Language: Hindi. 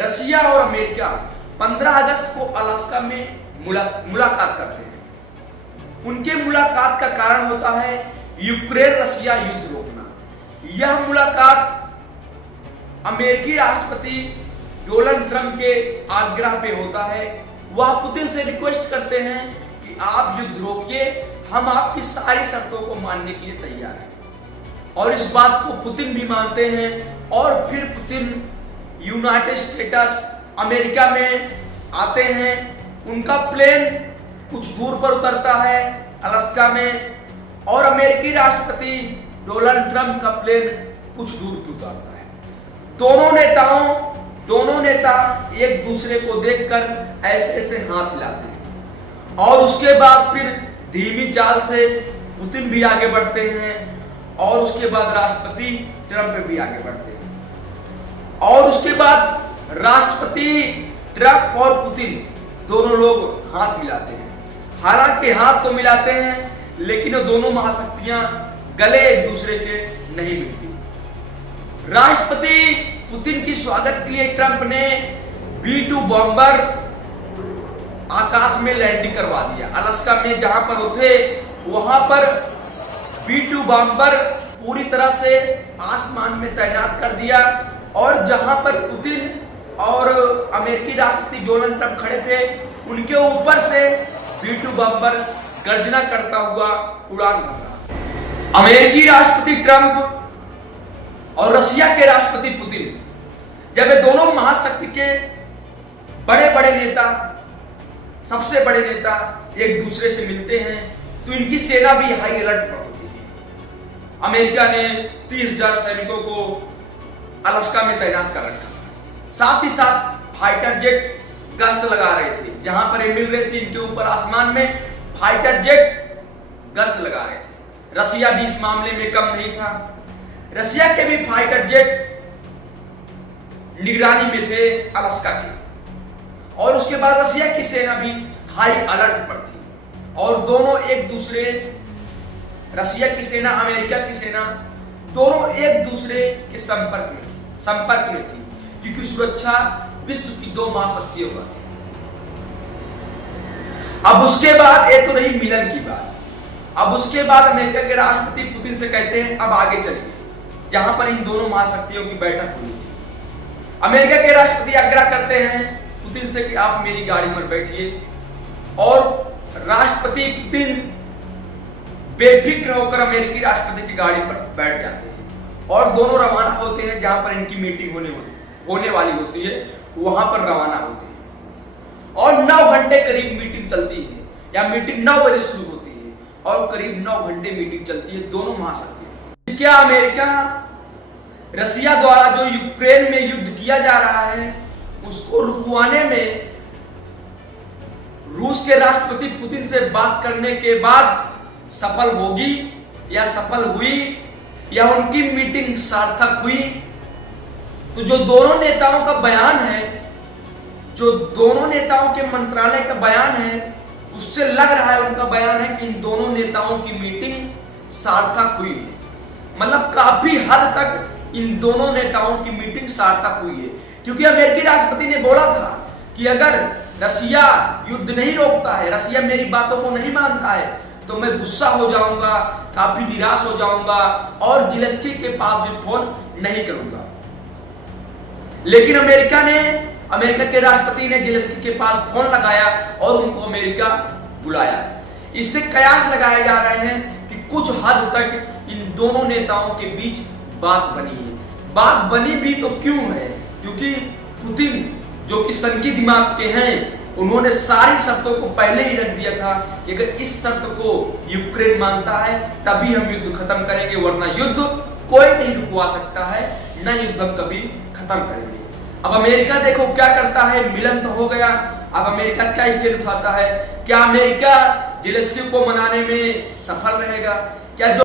रशिया और अमेरिका 15 अगस्त को अलास्का में मुलाकात करते हैं। उनके मुलाकात का कारण होता है यूक्रेन रशिया युद्ध रोकना। यह मुलाकात अमेरिकी राष्ट्रपति डोनाल्ड ट्रंप के आग्रह पे होता है। वह पुतिन से रिक्वेस्ट करते हैं कि आप युद्ध रोकिए, हम आपकी सारी शर्तों को मानने के लिए तैयार हैं। और इस बात को पुतिन भी मानते हैं और फिर पुतिन यूनाइटेड स्टेट्स अमेरिका में आते हैं। उनका प्लेन कुछ दूर पर उतरता है अलास्का में और अमेरिकी राष्ट्रपति डोनाल्ड ट्रंप का प्लेन कुछ दूर पर उतरता है। दोनों नेता एक दूसरे को देखकर ऐसे ऐसे हाथ हिलाते हैं और उसके बाद फिर धीमी चाल से पुतिन भी आगे बढ़ते हैं और उसके बाद राष्ट्रपति ट्रंप भी आगे बढ़ते हैं और उसके बाद राष्ट्रपति ट्रंप और पुतिन दोनों लोग हाथ मिलाते हैं। हालांकि हाथ तो मिलाते हैं लेकिन वो दोनों महाशक्तियां गले एक दूसरे के नहीं मिलती। राष्ट्रपति पुतिन की स्वागत के लिए ट्रंप ने B-2 बॉम्बर आकाश में लैंडिंग करवा दिया। अलास्का में जहां पर वो थे वहां पर B-2 बॉम्बर पूरी तरह से आसमान में तैनात कर दिया और जहां पर पुतिन और अमेरिकी राष्ट्रपति डोनाल्ड ट्रंप खड़े थे उनके ऊपर से B-2 बॉम्बर गर्जना करता हुआ उड़ान भर रहा। अमेरिकी राष्ट्रपति ट्रंप और रशिया के राष्ट्रपति पुतिन, जब ये दोनों महाशक्ति के बड़े बड़े नेता, सबसे बड़े नेता एक दूसरे से मिलते हैं तो इनकी सेना भी हाई अलर्ट पर होती है। अमेरिका ने 30,000 सैनिकों को अलास्का में तैनात कर रखा। साथ ही साथ फाइटर जेट गश्त लगा रहे थे। जहां पर ये मिल रहे थे इनके ऊपर आसमान में फाइटर जेट गश्त लगा रहे थे। रशिया भी इस मामले में कम नहीं था। रशिया के भी फाइटर जेट निगरानी में थे अलास्का के और उसके बाद रशिया की सेना भी हाई अलर्ट पर थी और दोनों एक दूसरे, रशिया की सेना अमेरिका की सेना दोनों एक दूसरे के संपर्क में थी क्योंकि सुरक्षा विश्व की दो महाशक्तियों का थी। अब उसके बाद ये तो रही मिलन की बात। अब उसके बाद अमेरिका के राष्ट्रपति पुतिन से कहते हैं अब आगे चलिए, जहां पर इन दोनों महाशक्तियों की बैठक हुई थी। अमेरिका के राष्ट्रपति आग्रह करते हैं पुतिन से कि आप मेरी गाड़ी में बैठिए और राष्ट्रपति पुतिन बेफिक्र होकर अमेरिकी राष्ट्रपति की गाड़ी पर बैठ जाते हैं और दोनों रवाना होते हैं जहां पर इनकी मीटिंग होने वाली होती है, वहां पर रवाना होते हैं और 9 घंटे करीब मीटिंग चलती है या मीटिंग 9 बजे शुरू होती है और करीब 9 घंटे मीटिंग चलती है दोनों महाशक्तियों। क्या अमेरिका रशिया द्वारा जो यूक्रेन में युद्ध किया जा रहा है उसको रुकवाने में रूस के राष्ट्रपति पुतिन से बात करने के बाद सफल होगी या सफल हुई या उनकी मीटिंग सार्थक हुई? तो जो दोनों नेताओं का बयान है, जो दोनों नेताओं के मंत्रालय का बयान है, उससे लग रहा है उनका बयान है कि इन दोनों नेताओं की मीटिंग सार्थक हुई है। मतलब काफी हद तक इन दोनों नेताओं की मीटिंग सार्थक हुई है क्योंकि अमेरिकी राष्ट्रपति ने बोला था कि अगर रशिया युद्ध नहीं रोकता है, रशिया मेरी बातों को नहीं मानता है तो मैं गुस्सा हो जाऊंगा, काफी निराश हो जाऊंगा और ज़ेलेंस्की के पास भी फोन नहीं करूंगा। लेकिन अमेरिका के राष्ट्रपति ने ज़ेलेंस्की के पास फोन लगाया और उनको अमेरिका बुलाया। इससे कयास लगाए जा रहे हैं कि कुछ हद तक इन दोनों नेताओं के बीच बात बनी है। बात बनी भी तो क्यों है? क्योंकि पुतिन जो कि सनकी दिमाग के हैं, उन्होंने सारी शर्तों को पहले ही रख दिया था कि अगर इस शर्त को यूक्रेन मानता है तभी हम युद्ध खत्म करेंगे, वरना युद्ध कोई नहीं रुकवा सकता है, न युद्ध हम कभी खत्म करेंगे। अब अमेरिका देखो क्या करता है, मिलन तो हो गया, अब अमेरिका क्या स्टेप उठाता है? क्या अमेरिका ज़ेलेंस्की को मनाने में सफल रहेगा? क्या जो